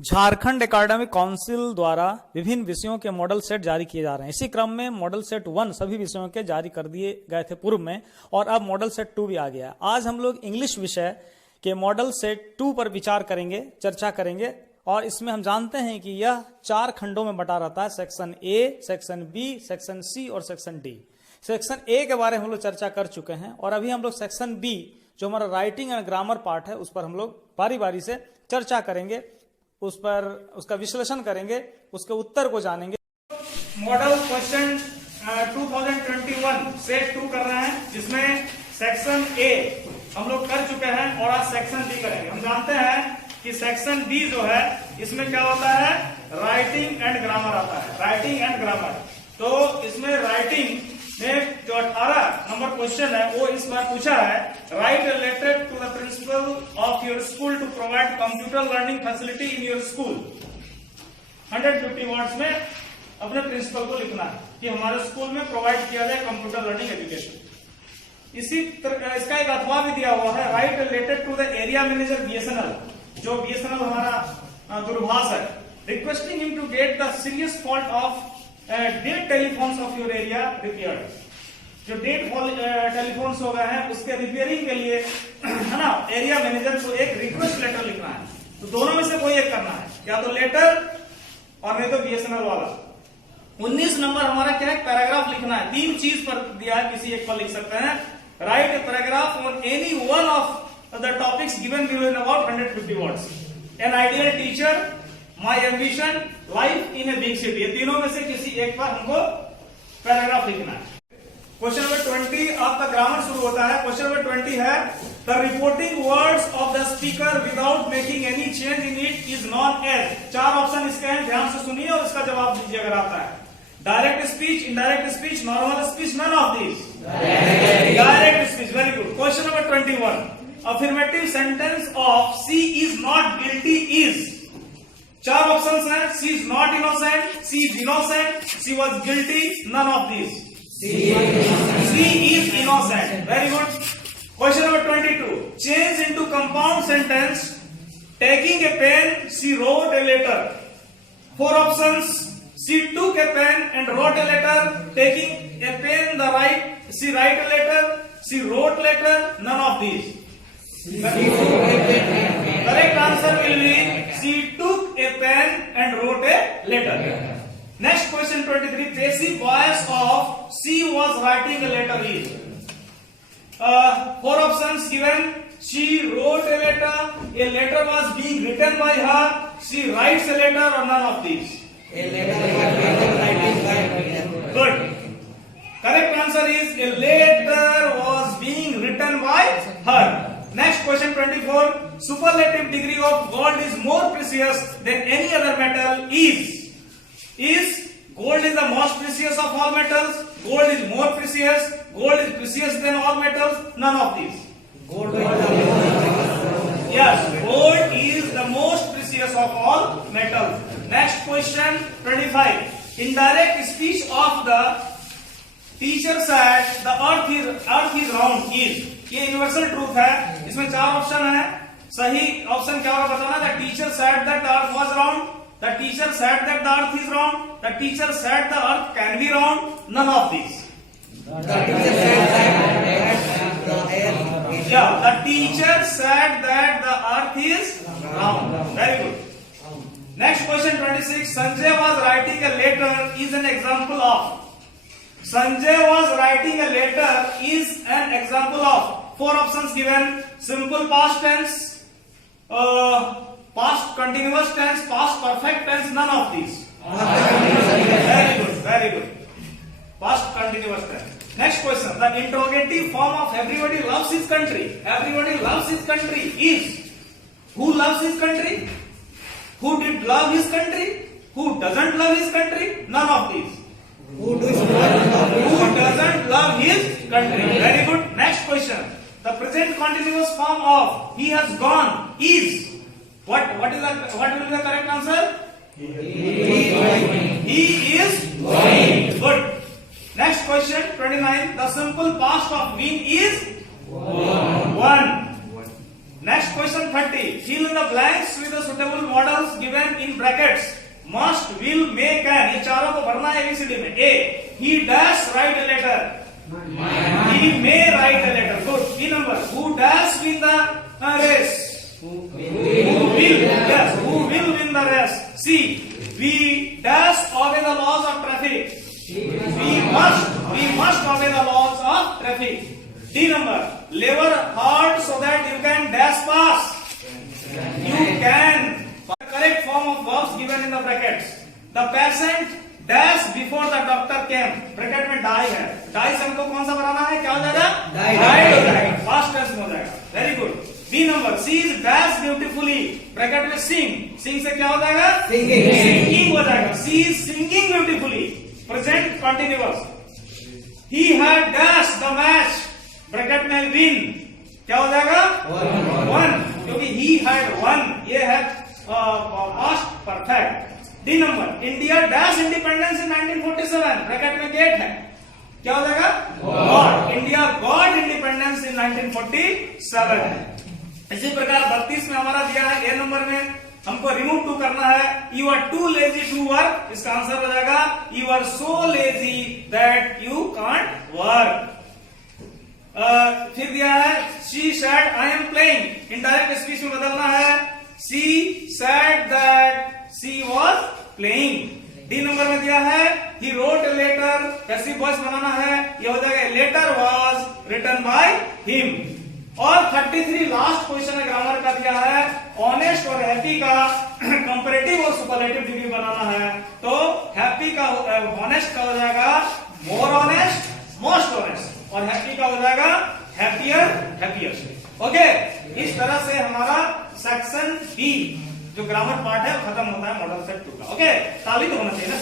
Jharkhand academic council द्वारा विभिन्न विषयों के मॉडल सेट जारी किए जा रहे हैं। इसी क्रम में मॉडल सेट 1 सभी विषयों के जारी कर दिए गए थे पूर्व में, और अब मॉडल सेट 2 भी आ गया है। आज हम लोग इंग्लिश विषय के मॉडल सेट 2 पर विचार करेंगे, चर्चा करेंगे। और इसमें हम जानते हैं कि यह 4 खंडों में बटा रहता है, section A, section B, section C और सेक्शन डी। सेक्शन ए के बारे में हम लोग चर्चा कर चुके हैं, और अभी हम लोग सेक्शन बी, जो हमारा राइटिंग एंड ग्रामर पार्ट है, उस पर हम लोग बारी बारी से चर्चा करेंगे, उस पर उसका विश्लेषण करेंगे, उसके उत्तर को जानेंगे। मॉडल क्वेश्चन 2021 सेट 2 कर रहे हैं, जिसमें सेक्शन ए हम लोग कर चुके हैं और आज सेक्शन बी करेंगे। हम जानते हैं कि सेक्शन बी जो है, इसमें क्या होता है, राइटिंग एंड ग्रामर आता है, राइटिंग एंड ग्रामर। तो इसमें राइटिंग में जो 18 नंबर क्वेश्चन है, वो इस बार पूछा है, write a letter to the principal of your school to provide computer learning facility in your school. 150 words में अपने प्रिंसिपल को लिखना है कि हमारे स्कूल में प्रोवाइड किया जाए कंप्यूटर लर्निंग एजुकेशन। इसी तरह इसका एक अथवा भी दिया हुआ है, write a letter to the area manager BSNL, जो बीएसएनएल हमारा दूरभाष है, requesting him to get the serious fault of dead telephones of your area repaired. जो डेड टेलीफोन्स हो गए हैं, उसके रिपेयरिंग के लिए है ना, एरिया मैनेजर को एक रिक्वेस्ट लेटर लिखना है। तो दोनों में से कोई एक करना है, या तो लेटर और नहीं तो बीएसएनएल वाला। 19 नंबर हमारा क्या है, पैराग्राफ लिखना है। 3 चीज पर दिया है, किसी एक पर लिख सकते हैं। Right a paragraph on any one of the topics given below in about 150 words. An ideal teacher, my ambition, life in a big city. ये तीनों में से किसी एक पर हमको पैराग्राफ लिखना है। क्वेश्चन नंबर 20 आपका ग्रामर शुरू होता है। क्वेश्चन नंबर 20 है, the reporting words of the speaker without making any change in it is known as. 4 option इसके हैं, ध्यान से सुनिए और इसका जवाब दीजिए अगर आता है। Direct speech, indirect speech, normal speech, none of this. Direct speech, very good. Question number 21, affirmative sentence of she is not guilty is. 4 options हैं, she is not innocent, she is innocent, she was guilty, none of this. She is innocent, very good. Question number 22, change into compound sentence, taking a pen, she wrote a letter. 4 options, she took a pen and wrote a letter, taking a pen the right, she write a letter, she wrote letter, none of these. Correct answer will be she took a pen and wrote a letter. Next question 23, basic voice of she was writing a letter is. 4 options given, she wrote a letter was being written by her, she writes a letter, or none of these. Good. Correct answer is a letter was being written by her. Next question 24, superlative degree of gold is more precious than any other metal is gold is the most precious of all metals, gold is more precious, gold is precious than all metals, none of these. Yes, gold is the most precious of all metals. Next question 25, indirect speech of the teacher said the earth is round is। ये universal truth है। इसमें 4 option है, सही option क्या होगा बताना। The teacher said that the earth was round, the teacher said that the earth is round, the teacher said the earth can be round, none of these। The teacher said that the earth is round, very good। Next question 26, Sanjay was writing a letter is an example of। Sanjay was writing a letter is an example of। 4 options given, simple past tense, past continuous tense, past perfect tense, none of these। Very good, very good, past continuous tense। Next question, the interrogative form of everybody loves his country, everybody loves his country is। Who loves his country? Who did love his country? Who doesn't love his country? None of these। Who doesn't love his country? Very good। Next question, the present continuous form of he has gone is what will be the correct answer? He is going। Good। Next question 29, the simple past of win is won। Next question 30, fill in the blanks with the suitable models given in brackets must, will, may, can, ये चारों को भरना है A B C D में. A, he dash write a letter, he may write a letter. Good. B number. Who does win the race? Who will? Yes. Who will win the race? C. We does obey the laws of traffic. We must obey the laws of traffic. D number. Labor hard so that you can dash pass. You can. Correct form of verbs given in the brackets. The patient dash before the doctor came, bracket में die है, die से हमको कौन सा बनाना है, क्या हो जाएगा, डाइड हो जाएगा, पास्ट टेंस में हो जाएगा. Very good. B number. C is dash beautifully, bracket में सिंग, सिंग से क्या हो जाएगा, सिंगिंग हो जाएगा. She is singing beautifully, present continuous. He had dash the match, bracket में विन, क्या हो जाएगा, वन, क्योंकि ही हैड वन, ये है past perfect. D number. India dash independence in 1947, bracket में गेट है, क्या हो जाएगा, God, India God independence in 1947. इसी प्रकार 32 में हमारा दिया है ए नंबर में, हमको रिमूव टू करना है. You are too lazy to work, इसका आंसर हो जाएगा you are so lazy that you can't work. फिर दिया है she said I am playing, indirect speech में बदलना है. She said that she was playing. D number में दिया है he wrote a letter, passive voice बनाना है, ये हो जाएगा letter was written by him. और 33 लास्ट क्वेश्चन है ग्रामर का दिया है, ऑनेस्ट और हैप्पी का कंपैरेटिव और सुपरलेटिव डिग्री बनाना है. तो हैप्पी का ऑनेस्ट का हो जाएगा मोर ऑनेस्ट, मोस्ट ऑनेस्ट, और हैप्पी का हो जाएगा हैप्पियर, हैप्पिएस्ट. ओके, इस तरह से हमारा सेक्शन बी जो ग्रामर पार्ट है खत्म होता है मॉडल सेट 2 का. ओके, ताली तो होना चाहिए ना.